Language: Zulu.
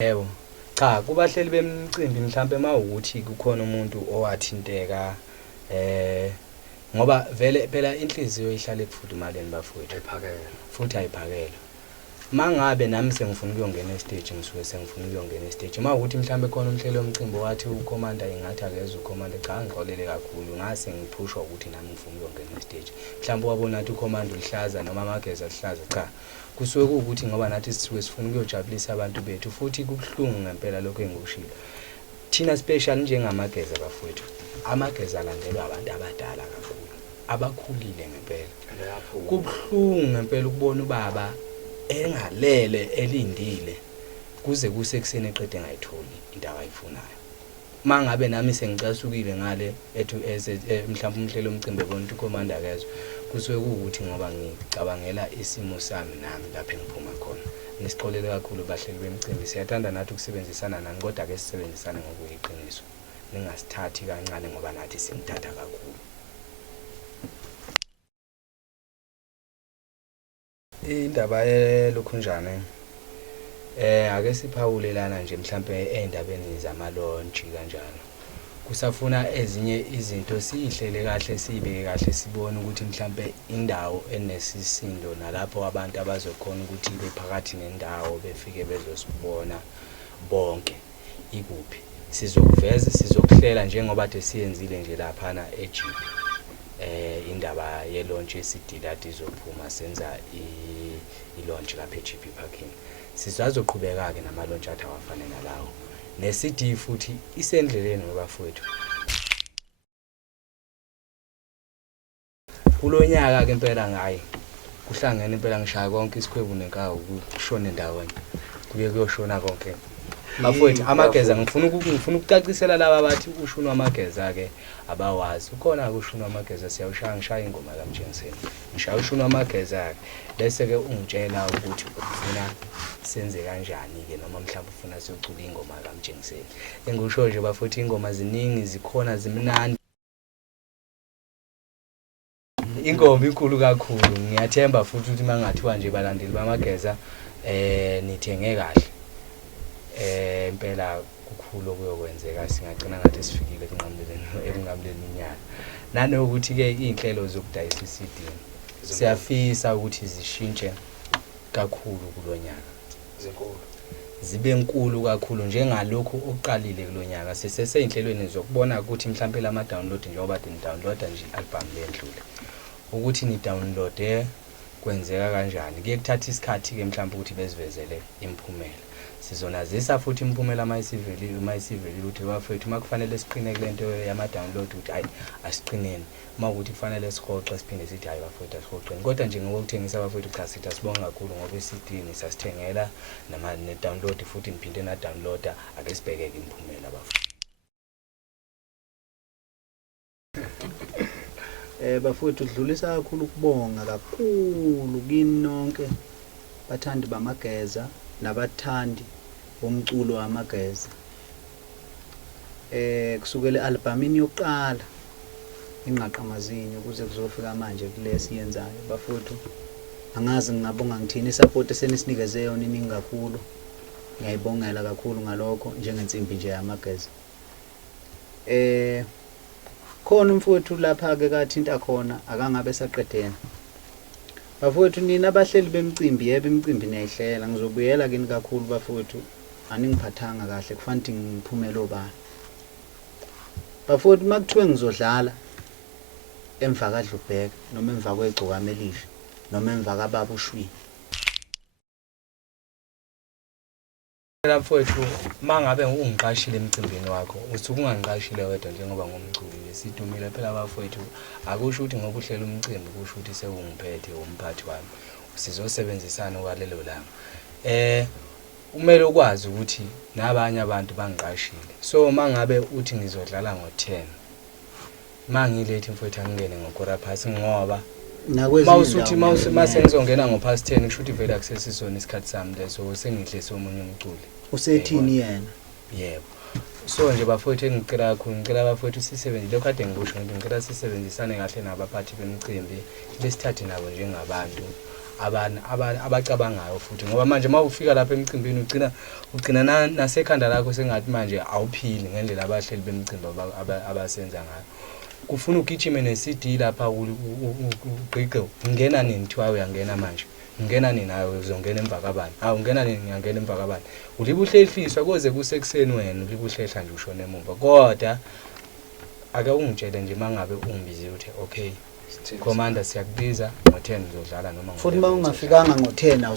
Yebo. Cha, kubahleli bemicimbi mhlambe mawukuthi kukhona umuntu owathinteka ngoba vele phela inhliziyo ihlala ekufudumaleni bafowethu ephakela futhi ayiphakela. Mangabe nami sengifuna ukuyongena e-stage ngisuke sengifuna ukuyongena e-stage. Mawukuthi mhlambe khona umhlelo womcimbi wathi uCommander ingathi akeze uCommander cha ngixolele kakhulu ngase ngiphushwa ukuthi nami ngifuna ukuyongena e-stage. Mhlambe wabona ukuthi uCommander ulihlaza noma amageza alihlaza cha. Kusuke ukuthi ngoba nathi sisuke sifuna ukuyojabulisa abantu bethu futhi kubhlungu ngempela lokho engikushilo. Thina special njengamageza bafowethu. Amageza alandelwa abantu abadala kakhulu. Abakhulile ngempela. Kubhlungu ngempela ukubona ubaba engalele elindile kuze kusekuseni eqede ngayitholi into abayifunayo. Mangabe nami sengicasukile ngale ethu mhlawumbe umhlelo omcimbi bonke uCommander akezwe kusuke ukuthi ngoba ngicabangela isimo sami nami lapha engiphuma khona. Nisixolele kakhulu bahleli bemicimbi. Siyathanda nathi ukusebenzisana nani kodwa ke sisebenzisane ngokuyiqiniso. Ningasithathi kancane ngoba nathi singithatha kakhulu. Indaba lokhunjane ake siphawulelana nje mhlambe endabeni zamalonji kanjalo. Kusafuna ezinye izinto sihlele kahle sibeke kahle sibone ukuthi mhlambe indawo enesisindo nalapho abantu abazokhona ukuthi bephakathi nendawo befike bezosibona bonke ikuphi. Sizokuveza sizokuhlela njengoba siyenzile nje lapha na eJP. Indaba yelaunch esidila izophuma senza ilaunch lapha eJP parking. Sisazoqhubeka ke namalaunch athi awafane nalawo. Ne-CD futhi isendleleni ngobafowethu. Kulonyaka ke impela ngayi kuhlangene impela ngishaya konke isikhwebu nenkawu kushona endaweni. Kuye kuyoshona konke. Bafowethu amageza ngifuna ukucacisela laba bathi ushunwa amageza ke abawazi. Ukhona ukushunwa amageza siyawushaya ngishaya ingoma kaMjenseni. Ngishaya ushunwa amageza bese ke ungitshela ukuthi ufuna senze kanjani ke noma mhlawumbe ufuna siyocula ingoma kaMjenseni. Engusho nje bafowethu ingoma ziningi zikhona zimnandi. Ingoma inkulu kakhulu. Ngiyathemba futhi ukuthi mangathiwa nje balandeli bamageza nithenge kahle. Impela kukhulu okuyokwenzeka singagcina ngathi sifikile ekunqamleni inyanga. Nanokuthi ke inhlelo zokudayisa iCD siyafisa ukuthi zishintshe kakhulu kulonyaka. Zibe enkulu kakhulu njengalokho oqalile kulonyaka. Seseyinhlelweni zokubona ukuthi mhlambe lama download njengoba downloada nje album lendlule. Ukuthi ni downloade kwenzeka kanjani. Kuye kuthatha isikhathi ke mhlambe ukuthi bezivezele imphumela. Sizonazisa futhi imphumela mayisiveli ukuthi bafethu makufanele siqine kulento yama download ukuthi hayi asiqineni. Mawukuthi kufanele sihoxe siphinde sithi hayi bafethu asihoxeni. Kodwa nje ngokuthengisa bafethu cha sithi asibonga kakhulu ngoba iCD nisasithengela nama ne download futhi niphinde na downloada ake sibheke imphumela bafethu. Bafowethu udlulisa kakhulu ukubonga kakhulu kini nonke bathandi bamageza nabathandi bomculo wamageza. Kusukela albumini yokuqala ingqaqamazinyo ukuze kuzofika manje kule siyenzayo bafowethu. Angazi ngingabonga ngithini support esenisinikeze yona iningi kakhulu. Ngiyayibongela kakhulu ngalokho njengensimbi nje yamageza. Khona umfowethu lapha ke kathinta khona akangabe saqedena. Bafowethu nina abahleli bemicimbi yebo imicimbi niyayihlela ngizobuyela kini kakhulu bafowethu aningiphathanga kahle kufanele ukuthi ngiphumele obani. Bafowethu makuthiwe ngizodlala emva kaDlubheka noma emva kwegcokama elisha noma emva kababa uShwi. Bafowethu mangabe ungiqashile emcimbini wakho usuke ungangiqashile wedwa njengoba ngomculi sidumile phela bafowethu akusho ukuthi ngoba uhlela umcimbi kusho ukuthi sewungiphethe umphathi wami sizosebenzisana okwalelo langa. Umele ukwazi ukuthi nabanye abantu bangiqashile so mangabe uthi ngizodlala ngo10 mangilethi mfowethu angingene ngokora phasi ngoba mawusuthi masengizongena ngo-past 10 kusho ukuthi vele akusesizona isikhathi sami leso sengihle somunye umculi usethini yena. Yebo. So nje bafowethu engicela kakhulu ngicela bafowethu sisebenze lokho kade ngikusho ngicela sisebenzisane kahle nabaphathi bemicimbi besithathe nabo njengabantu abacabangayo futhi ngoba manje uma ufika lapha emcimbini ugcina nasekhanda lakho sengathi manje awuphili ngendlela abahleli bemicimbi abasenza ngayo. Kufuna ugijime ne-CD lapha ugqiqe ungena nini thiwa uyangena manje ungena nini hayi uzongena emva kabani ungena nini ngiyangena emva kabani ulibe uhlehliswa koze kusekuseni wena ulibe uhlehla nje ushone emuva kodwa ake ungitshele nje mangabe ungibizi uthi okay Commander siyakubiza ngo-10 uzodlala noma futhi uma ungafikanga ngo-10